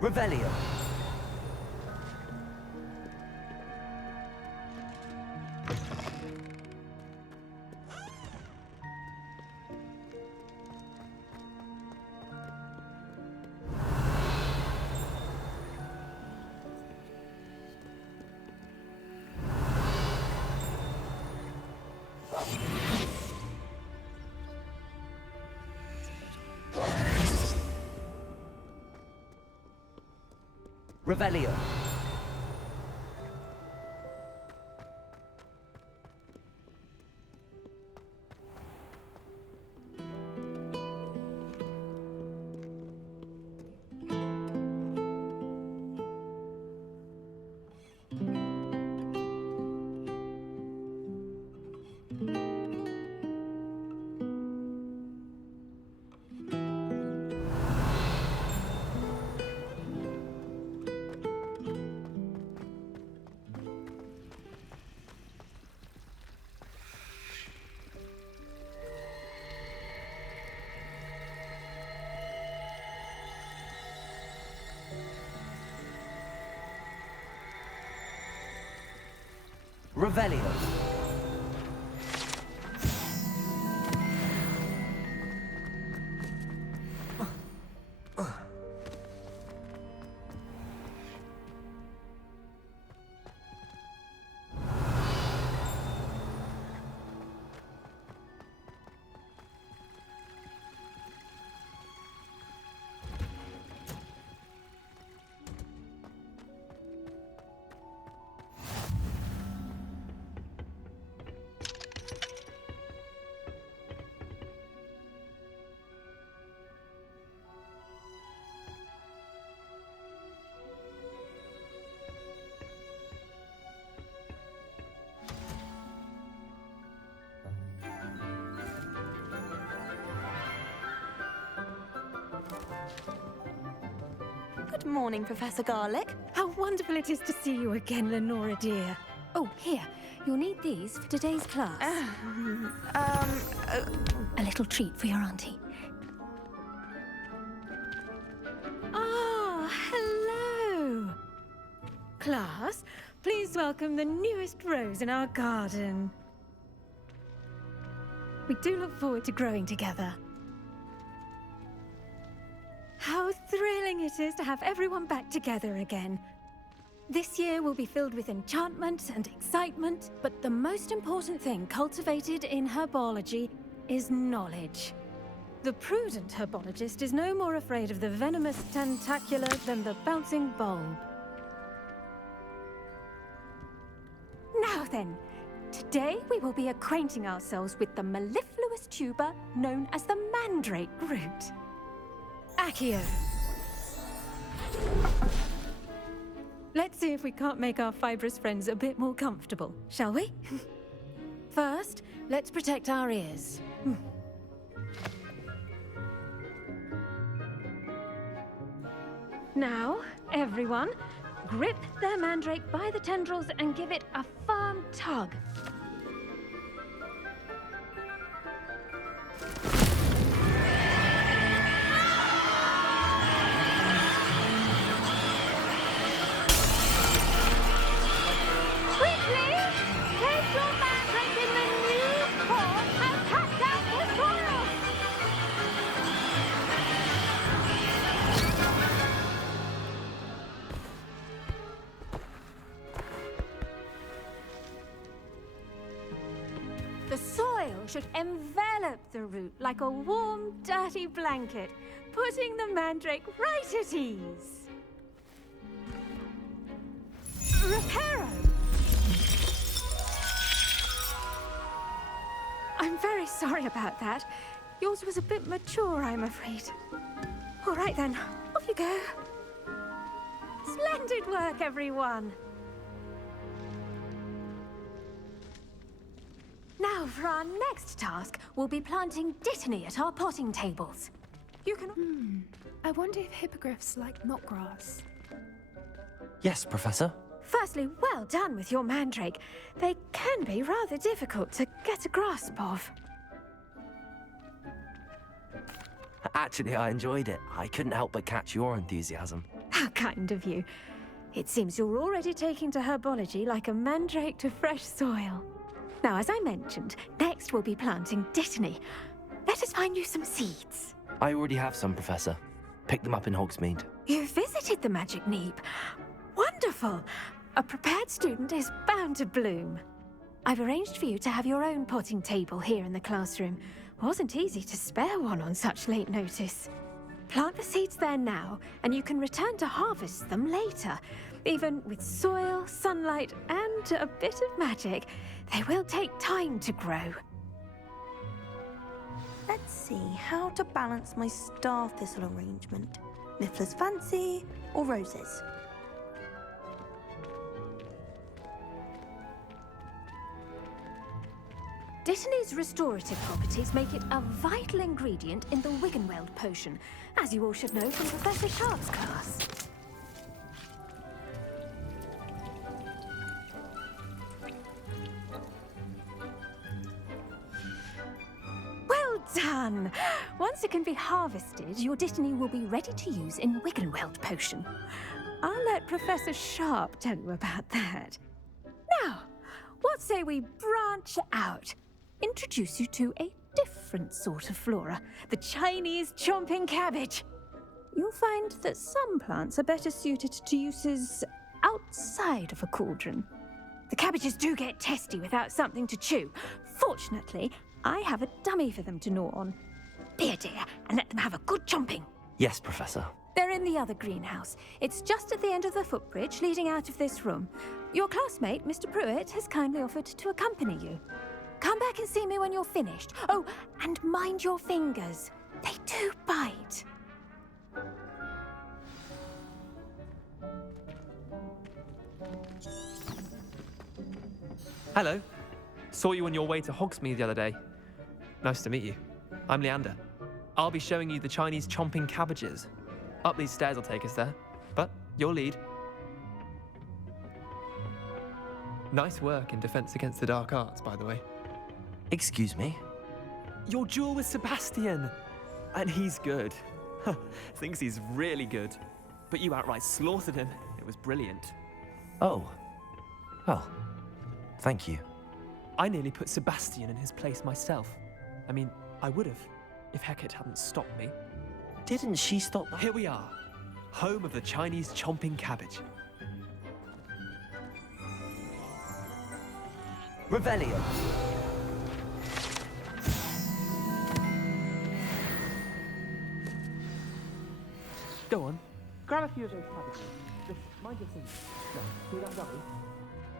Revelio. Revelio. Revelio. Good morning, Professor Garlick. How wonderful it is to see you again, Lenora dear. Oh, here. You'll need these for today's class. A little treat for your auntie. Ah, hello. Class, please welcome the newest rose in our garden. We do look forward to growing together. How thrilling it is to have everyone back together again. This year will be filled with enchantment and excitement, but the most important thing cultivated in herbology is knowledge. The prudent herbologist is no more afraid of the venomous tentacula than the bouncing bulb. Now then, today we will be acquainting ourselves with the mellifluous tuber known as the mandrake root. Accio. Let's see if we can't make our fibrous friends a bit more comfortable, shall we? First, let's protect our ears. Now, everyone, grip their mandrake by the tendrils and give it a firm tug. The soil should envelop the root like a warm, dirty blanket, putting the mandrake right at ease. Reparo! I'm very sorry about that. Yours was a bit mature, I'm afraid. All right then, off you go. Splendid work, everyone! Now, for our next task, we'll be planting dittany at our potting tables. You can... I wonder if hippogriffs like knotgrass. Yes, Professor. Firstly, well done with your mandrake. They can be rather difficult to get a grasp of. Actually, I enjoyed it. I couldn't help but catch your enthusiasm. How kind of you. It seems you're already taking to herbology like a mandrake to fresh soil. Now, as I mentioned, next we'll be planting Dittany. Let us find you some seeds. I already have some, Professor. Picked them up in Hogsmeade. You visited the Magic Neep. Wonderful. A prepared student is bound to bloom. I've arranged for you to have your own potting table here in the classroom. Wasn't easy to spare one on such late notice. Plant the seeds there now, and you can return to harvest them later. Even with soil, sunlight, and a bit of magic, they will take time to grow. Let's see how to balance my star thistle arrangement. Niffler's fancy or roses? Dittany's restorative properties make it a vital ingredient in the Wiggenweld potion, as you all should know from Professor Sharp's class. Well done! Once it can be harvested, your Dittany will be ready to use in Wiggenweld potion. I'll let Professor Sharp tell you about that. Now, what say we branch out? Introduce you to a different sort of flora, the Chinese chomping cabbage. You'll find that some plants are better suited to uses outside of a cauldron. The cabbages do get testy without something to chew. Fortunately, I have a dummy for them to gnaw on. Be a dear and let them have a good chomping. Yes, Professor. They're in the other greenhouse. It's just at the end of the footbridge leading out of this room. Your classmate, Mr. Pruitt, has kindly offered to accompany you. Come back and see me when you're finished. Oh, and mind your fingers. They do bite. Hello. Saw you on your way to Hogsmeade the other day. Nice to meet you. I'm Leander. I'll be showing you the Chinese chomping cabbages. Up these stairs will take us there, but you'll lead. Nice work in Defense Against the Dark Arts, by the way. Excuse me? Your duel with Sebastian! And he's good. Thinks he's really good. But you outright slaughtered him. It was brilliant. Oh. Well, thank you. I nearly put Sebastian in his place myself. I mean, I would have, if Hecate hadn't stopped me. Didn't she stop that? Here we are, home of the Chinese chomping cabbage. Revelio. Go on, grab a few of those cabbages. Just mind your fingers. No, see that dummy?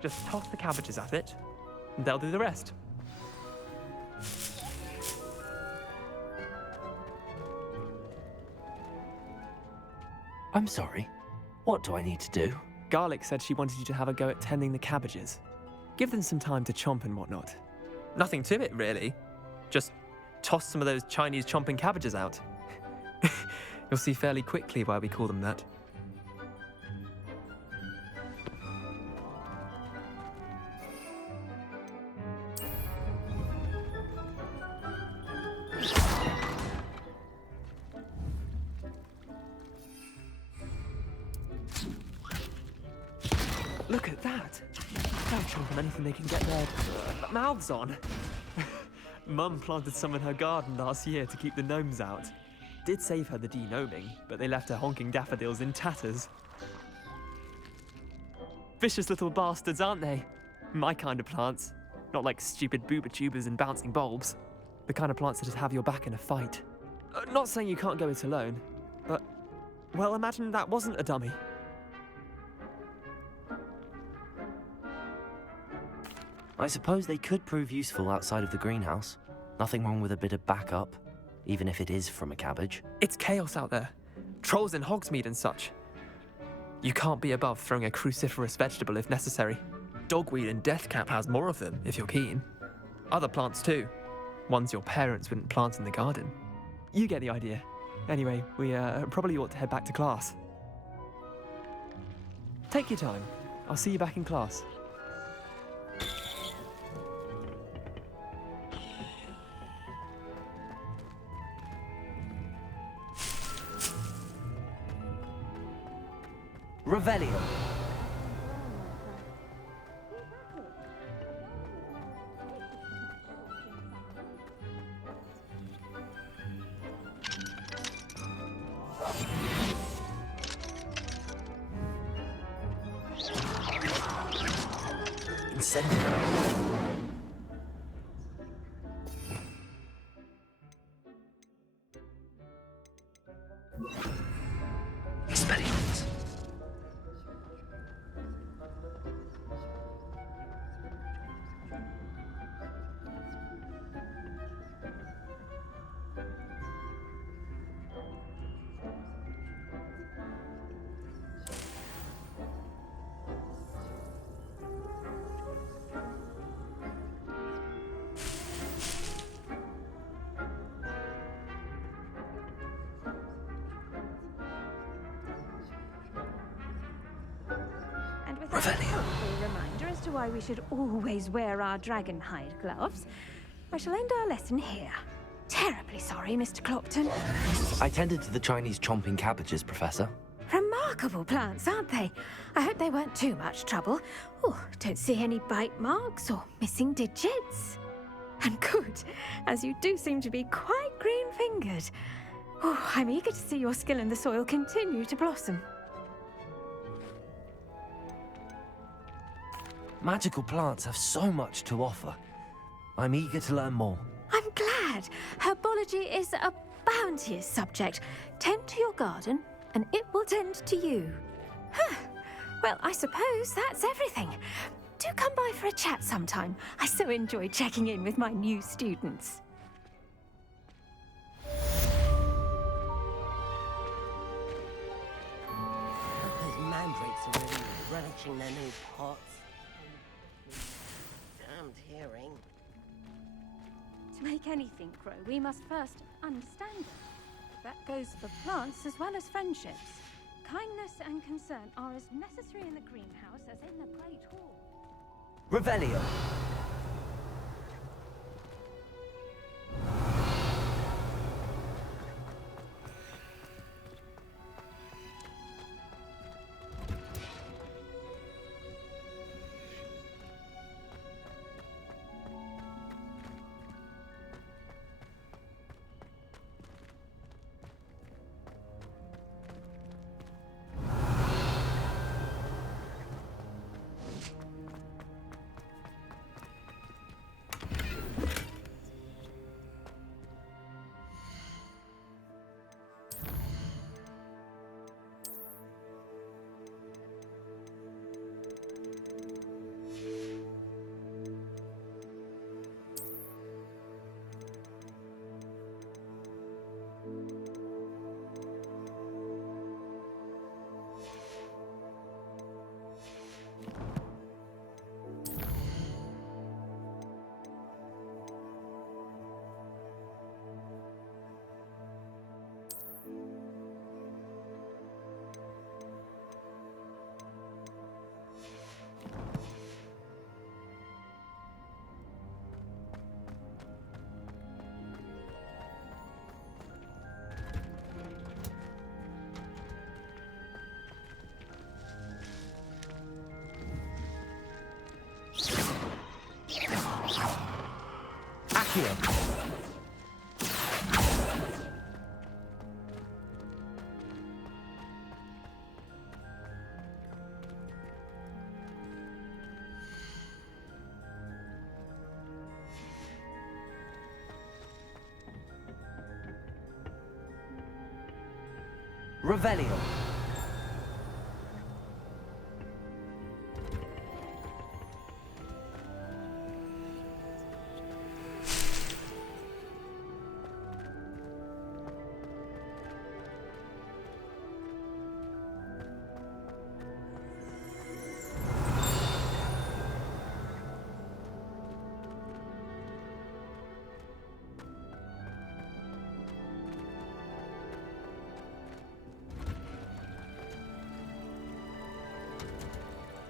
Just toss the cabbages at it, and they'll do the rest. I'm sorry. What do I need to do? Garlic said she wanted you to have a go at tending the cabbages. Give them some time to chomp and whatnot. Nothing to it, really. Just toss some of those Chinese chomping cabbages out. You'll see fairly quickly why we call them that. Look at that! They'll chomp on anything they can get their mouths on. Mum planted some in her garden last year to keep the gnomes out. Did save her the de-gnoming, but they left her honking daffodils in tatters. Vicious little bastards, aren't they? My kind of plants. Not like stupid booba tubers and bouncing bulbs. The kind of plants that just have your back in a fight. Not saying you can't go it alone, but, well, imagine that wasn't a dummy. I suppose they could prove useful outside of the greenhouse. Nothing wrong with a bit of backup, even if it is from a cabbage. It's chaos out there. Trolls in Hogsmeade and such. You can't be above throwing a cruciferous vegetable if necessary. Dogweed and deathcap has more of them, if you're keen. Other plants too. Ones your parents wouldn't plant in the garden. You get the idea. Anyway, we probably ought to head back to class. Take your time. I'll see you back in class. Revelio. Incendio. Expelliarmus. And with Revelio. a helpful reminder as to why we should always wear our dragon hide gloves, I shall end our lesson here. Terribly sorry, Mr. Clopton. I tended to the Chinese chomping cabbages, Professor. Remarkable plants, aren't they? I hope they weren't too much trouble. Oh, don't see any bite marks or missing digits. And good, as you do seem to be quite green-fingered. Oh, I'm eager to see your skill in the soil continue to blossom. Magical plants have so much to offer. I'm eager to learn more. I'm glad. Herbology is a bounteous subject. Tend to your garden, and it will tend to you. Huh. Well, I suppose that's everything. Do come by for a chat sometime. I so enjoy checking in with my new students. Those mandrakes are really relishing their new pots. Damned hearing. To make anything grow, we must first understand them. That goes for plants as well as friendships. Kindness and concern are as necessary in the greenhouse as in the Great Hall. Revelio. Accio. Revelio.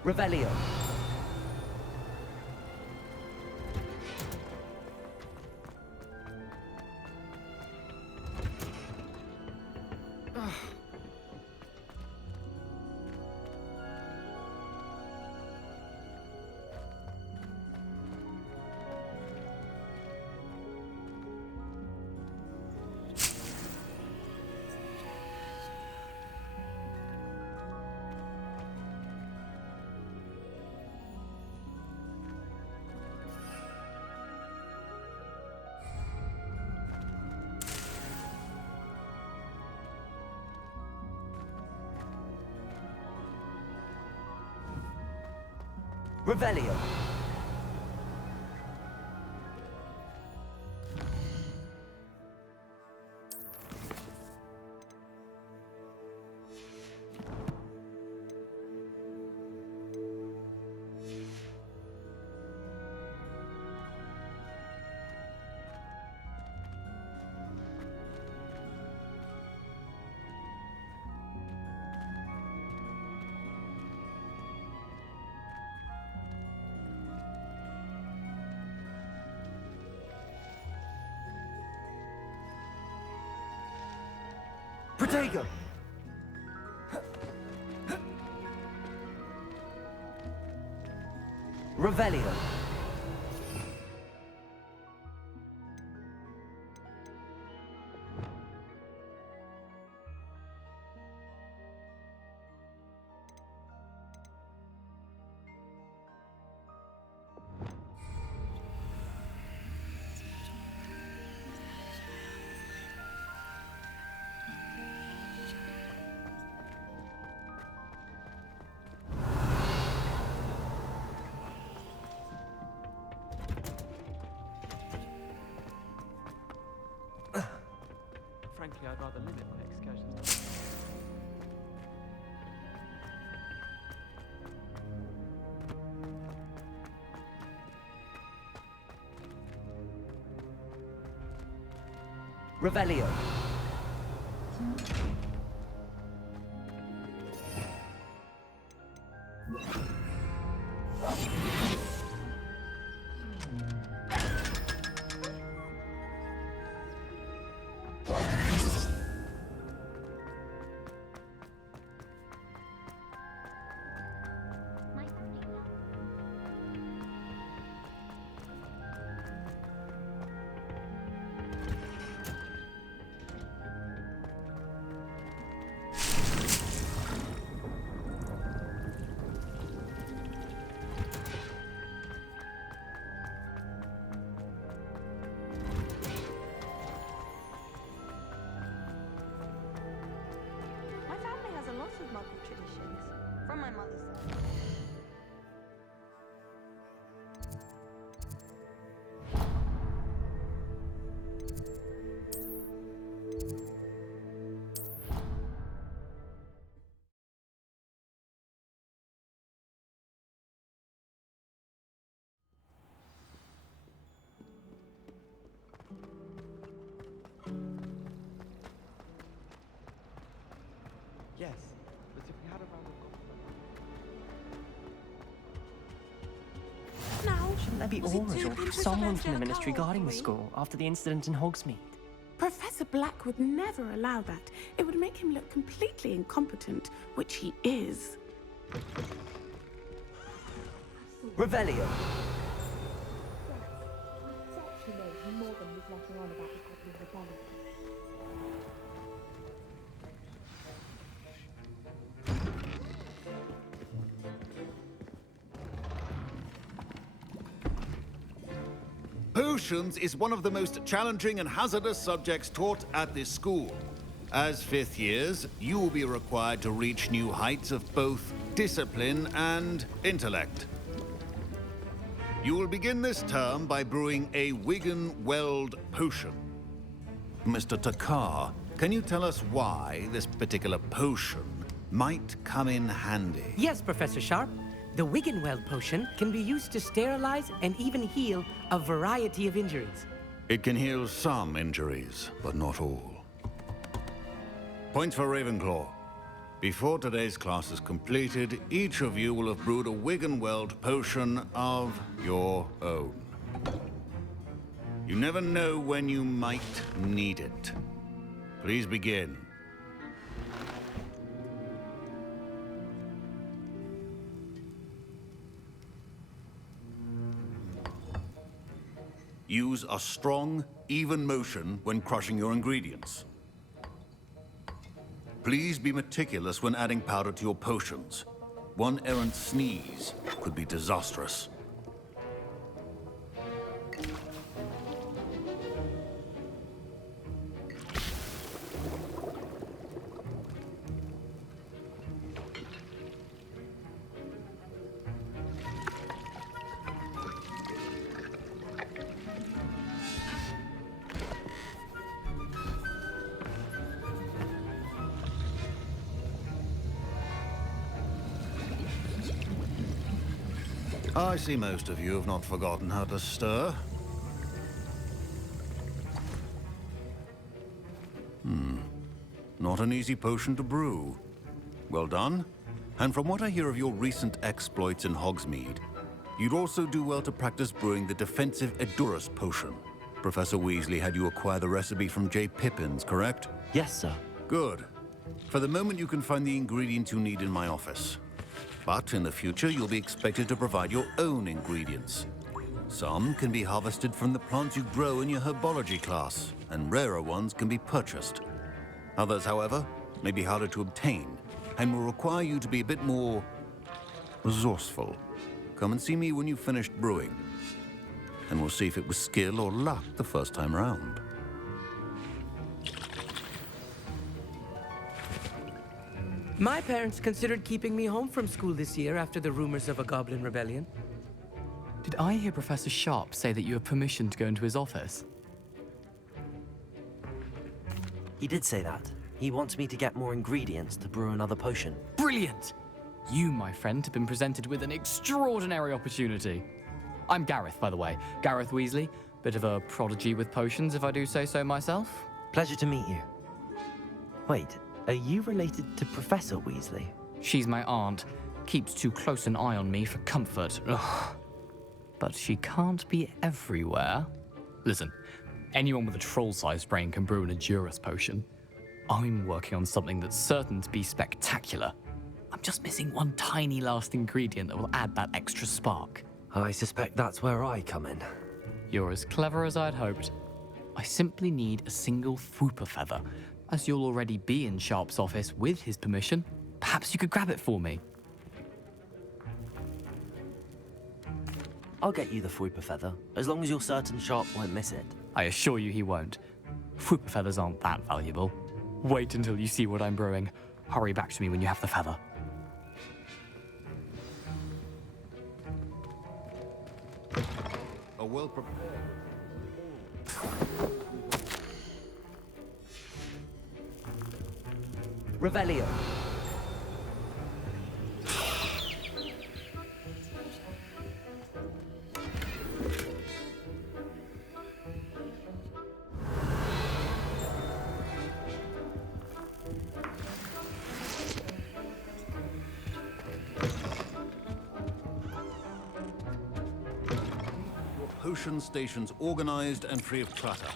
Revelio. Revelio. Protego! Revelio. Frankly, I'd rather limit my excursions. Revelio. My family has a lot of Muggle traditions, from my mother's side. Yes, but if we had a round of Now, shouldn't there be auras or someone from the ministry guarding the school after the incident in Hogsmeade? Professor Black would never allow that. It would make him look completely incompetent, which he is. Revelio. Potions is one of the most challenging and hazardous subjects taught at this school. As fifth years, you will be required to reach new heights of both discipline and intellect. You will begin this term by brewing a Wiggenweld potion. Mr. Takar, can you tell us why this particular potion might come in handy? Yes, Professor Sharp. The Wiggenweld potion can be used to sterilize and even heal a variety of injuries. It can heal some injuries, but not all. Points for Ravenclaw. Before today's class is completed, each of you will have brewed a Wiggenweld potion of your own. You never know when you might need it. Please begin. Use a strong, even motion when crushing your ingredients. Please be meticulous when adding powder to your potions. One errant sneeze could be disastrous. I see most of you have not forgotten how to stir. Not an easy potion to brew. Well done. And from what I hear of your recent exploits in Hogsmeade, you'd also do well to practice brewing the defensive Edurus potion. Professor Weasley had you acquire the recipe from J. Pippin's, correct? Yes, sir. Good. For the moment, you can find the ingredients you need in my office. But in the future, you'll be expected to provide your own ingredients. Some can be harvested from the plants you grow in your herbology class, and rarer ones can be purchased. Others, however, may be harder to obtain, and will require you to be a bit more resourceful. Come and see me when you've finished brewing, and we'll see if it was skill or luck the first time round. My parents considered keeping me home from school this year after the rumors of a goblin rebellion. Did I hear Professor Sharp say that you have permission to go into his office? He did say that. He wants me to get more ingredients to brew another potion. Brilliant! You, my friend, have been presented with an extraordinary opportunity. I'm Gareth, by the way. Gareth Weasley. Bit of a prodigy with potions, if I do say so myself. Pleasure to meet you. Wait, are you related to Professor Weasley? She's my aunt. Keeps too close an eye on me for comfort. Ugh. But she can't be everywhere. Listen, anyone with a troll-sized brain can brew an Edurus potion. I'm working on something that's certain to be spectacular. I'm just missing one tiny last ingredient that will add that extra spark. I suspect that's where I come in. You're as clever as I'd hoped. I simply need a single Fwooper feather. As you'll already be in Sharp's office with his permission, perhaps you could grab it for me. I'll get you the Fwooper feather, as long as you're certain Sharp won't miss it. I assure you he won't. Fwooper feathers aren't that valuable. Wait until you see what I'm brewing. Hurry back to me when you have the feather. A well-prepared... Revelio. Potion stations organized and free of clutter.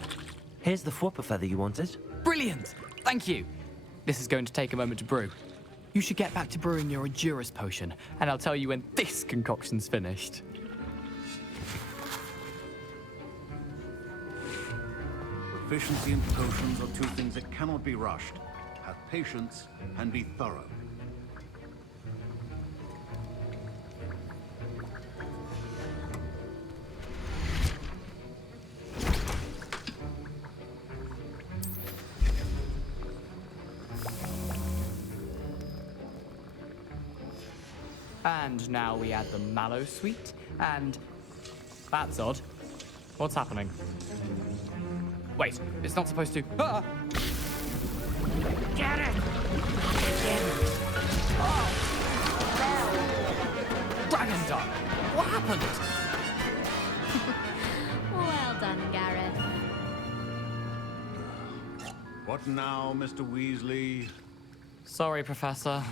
Here's the Fwooper feather you wanted. Brilliant! Thank you! This is going to take a moment to brew. You should get back to brewing your Edurus potion, and I'll tell you when this concoction's finished. Proficiency in potions are two things that cannot be rushed. Have patience and be thorough. And now we add the mallow sweet, and... That's odd. What's happening? Wait, it's not supposed to... Ah! Get it! Dragon Dog! What happened? Well done, Gareth. What now, Mr. Weasley? Sorry, Professor.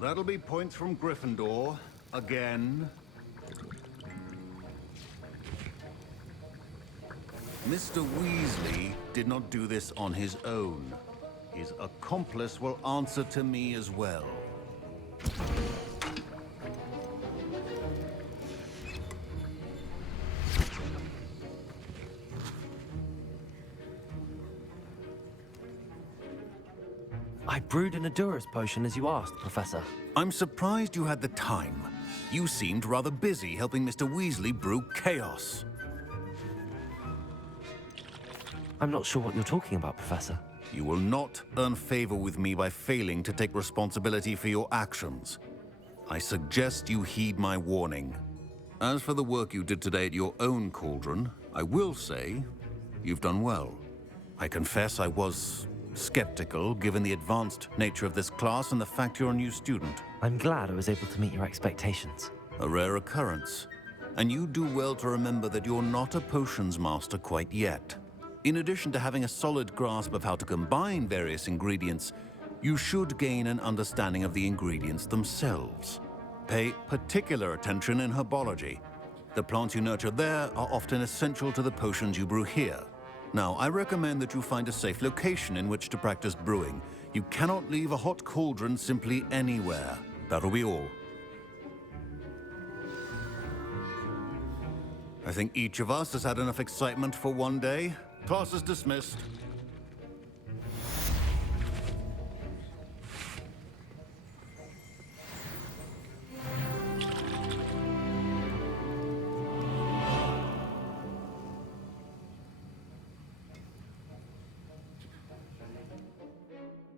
That'll be points from Gryffindor. Again. Mr. Weasley did not do this on his own. His accomplice will answer to me as well. I brewed an Edurus potion as you asked, Professor. I'm surprised you had the time. You seemed rather busy helping Mr. Weasley brew chaos. I'm not sure what you're talking about, Professor. You will not earn favor with me by failing to take responsibility for your actions. I suggest you heed my warning. As for the work you did today at your own cauldron, I will say you've done well. I confess I was skeptical, given the advanced nature of this class and the fact you're a new student. I'm glad I was able to meet your expectations. A rare occurrence. And you do well to remember that you're not a potions master quite yet. In addition to having a solid grasp of how to combine various ingredients, you should gain an understanding of the ingredients themselves. Pay particular attention in herbology. The plants you nurture there are often essential to the potions you brew here. Now, I recommend that you find a safe location in which to practice brewing. You cannot leave a hot cauldron simply anywhere. That'll be all. I think each of us has had enough excitement for one day. Class is dismissed.